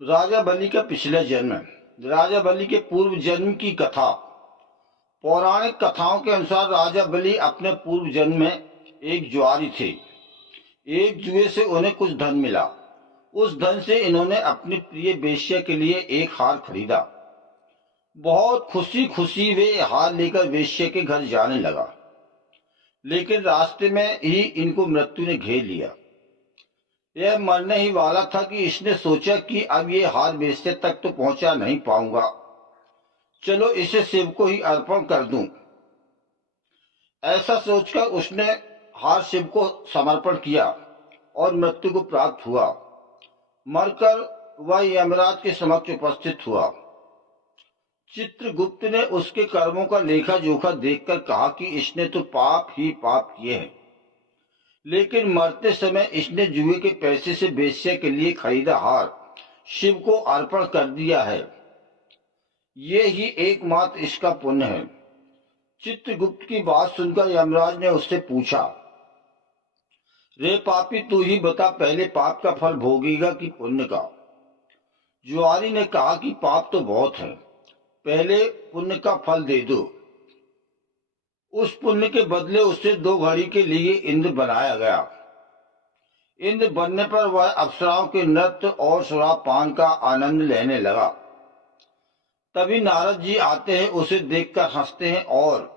राजा बलि का पिछला जन्म। राजा बलि के पूर्व जन्म की कथा। पौराणिक कथाओं के अनुसार राजा बलि अपने पूर्व जन्म में एक जुआरी थे। एक जुए से उन्हें कुछ धन मिला। उस धन से इन्होंने अपनी प्रिय वेश्या के लिए एक हार खरीदा। बहुत खुशी खुशी वे हार लेकर वेश्या के घर जाने लगा, लेकिन रास्ते में ही इनको मृत्यु ने घेर लिया। यह मरने ही वाला था कि इसने सोचा कि अब ये हार वेश्या तक तो पहुंचा नहीं पाऊंगा, चलो इसे शिव को ही अर्पण कर दूं। ऐसा सोचकर उसने हार शिव को समर्पण किया और मृत्यु को प्राप्त हुआ। मरकर वह यमराज के समक्ष उपस्थित हुआ। चित्रगुप्त ने उसके कर्मों का लेखा जोखा देखकर कहा कि इसने तो पाप ही पाप किए हैं, लेकिन मरते समय इसने जुए के पैसे से वेश्या के लिए खरीदा हार शिव को अर्पण कर दिया है। ये ही एकमात्र इसका पुण्य है। चित्रगुप्त की बात सुनकर यमराज ने उससे पूछा, रे पापी, तू ही बता, पहले पाप का फल भोगेगा कि पुण्य का? जुआरी ने कहा कि पाप तो बहुत है, पहले पुण्य का फल दे दो। उस पुण्य के बदले उसे 2 घड़ी के लिए इंद्र बनाया गया। इंद्र बनने पर वह अप्सराओं के नृत्य और शराब पान का आनंद लेने लगा। तभी नारद जी आते हैं, उसे देखकर हंसते हैं और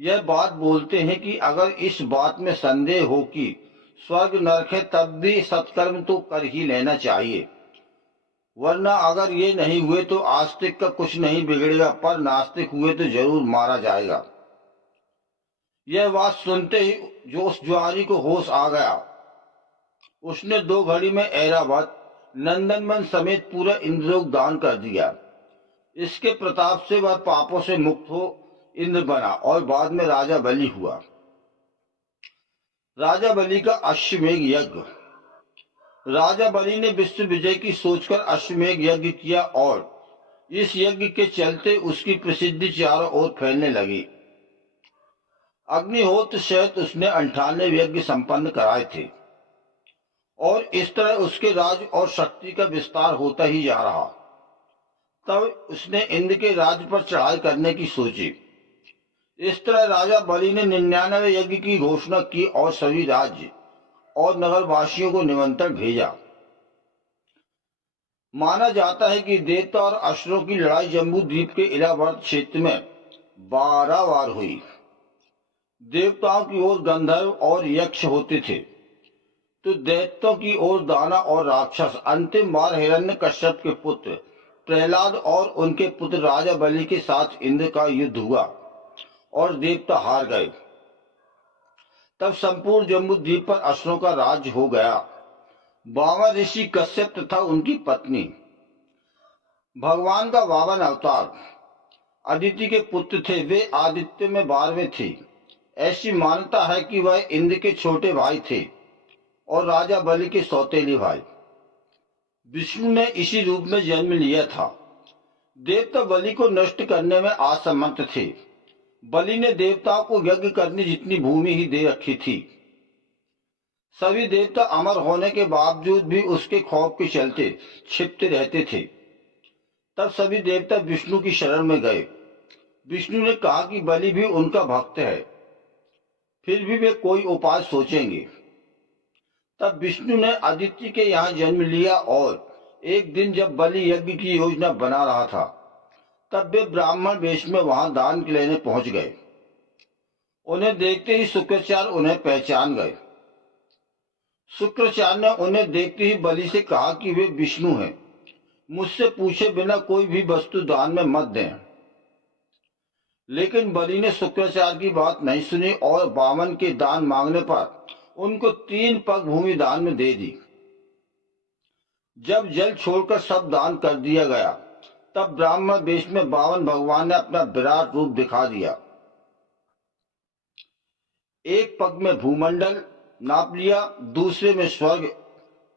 यह बात बोलते हैं कि अगर इस बात में संदेह हो कि स्वर्ग नरक है, तब भी सत्कर्म तो कर ही लेना चाहिए, वरना अगर ये नहीं हुए तो आस्तिक का कुछ नहीं बिगड़ेगा, पर नास्तिक हुए तो जरूर मारा जाएगा। यह बात सुनते ही जो उस जुआरी को होश आ गया, उसने 2 घड़ी में ऐरावत, नंदनवन समेत पूरा इंद्रलोक दान कर दिया। इसके प्रताप से वह पापों से मुक्त हो इंद्र बना और बाद में राजा बलि हुआ। राजा बलि का अश्वमेध यज्ञ। राजा बलि ने विश्व विजय की सोचकर अश्वमेध यज्ञ किया और इस यज्ञ के चलते उसकी प्रसिद्धि चारों ओर फैलने लगी। अग्निहोत्र सहित उसने 98 यज्ञ संपन्न कराए थे और इस तरह उसके राज और शक्ति का विस्तार होता ही जा रहा। तब उसने इंद्र के राज्य पर चढ़ाई करने की सोची। इस तरह राजा बलि ने 99 यज्ञ की घोषणा की और सभी राज्य और नगरवासियों को निमंत्रण भेजा। माना जाता है कि देवता और असुरों की लड़ाई जम्बू द्वीप के इलावर्त क्षेत्र में 12 बार हुई। देवताओं की ओर गंधर्व और यक्ष होते थे, तो दैत्यों की ओर दानव और राक्षस। अंतिम बार हिरण्यकश्यप के पुत्र प्रहलाद और उनके पुत्र राजा बलि के साथ इंद्र का युद्ध हुआ और देवता हार गए। तब संपूर्ण जम्बू द्वीप पर असुरों का राज्य हो गया। 52 ऋषि कश्यप तथा उनकी पत्नी, भगवान का 52 अवतार अदिति के पुत्र थे। वे आदित्य में 12वें थे। ऐसी मान्यता है कि वह इंद्र के छोटे भाई थे और राजा बलि के सौतेले भाई। विष्णु ने इसी रूप में जन्म लिया था। देवता बलि को नष्ट करने में असमर्थ थे। बलि ने देवताओं को यज्ञ करने जितनी भूमि ही दे रखी थी। सभी देवता अमर होने के बावजूद भी उसके खौफ के चलते छिपते रहते थे। तब सभी देवता विष्णु की शरण में गए। विष्णु ने कहा कि बलि भी उनका भक्त है, फिर भी वे कोई उपाय सोचेंगे। तब विष्णु ने आदित्य के यहाँ जन्म लिया और एक दिन जब बलि यज्ञ की योजना बना रहा था, तब वे ब्राह्मण वेश में वहां दान लेने पहुंच गए। उन्हें देखते ही शुक्राचार्य उन्हें पहचान गए। शुक्राचार्य ने उन्हें देखते ही बलि से कहा कि वे विष्णु हैं, मुझसे पूछे बिना कोई भी वस्तु दान में मत दें। लेकिन बलि ने शुक्राचार्य की बात नहीं सुनी और 52 के दान मांगने पर उनको 3 पग भूमि दान में दे दी। जब जल छोड़कर सब दान कर दिया गया, तब ब्राह्मण वेश में 52 भगवान ने अपना विराट रूप दिखा दिया। एक पग में भूमंडल नाप लिया, दूसरे में स्वर्ग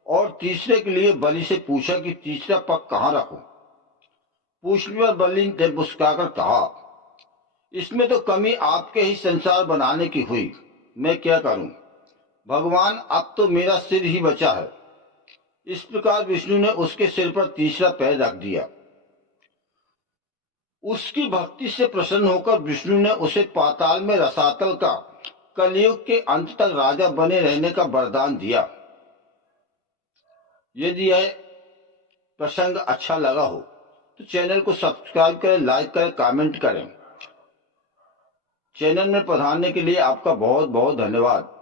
और तीसरे के लिए बलि से पूछा कि तीसरा पग कहाँ रखूं। पूछने पर बलि ने मुस्कुराकर कहा, इसमें तो कमी आपके ही संसार बनाने की हुई, मैं क्या करूं भगवान, अब तो मेरा सिर ही बचा है। इस प्रकार विष्णु ने उसके सिर पर तीसरा पैर रख दिया। उसकी भक्ति से प्रसन्न होकर विष्णु ने उसे पाताल में रसातल का कलयुग के अंत तक राजा बने रहने का वरदान दिया। यदि यह प्रसंग अच्छा लगा हो तो चैनल को सब्सक्राइब करें, लाइक करें, कमेंट करें। चैनल में पधारने के लिए आपका बहुत बहुत धन्यवाद।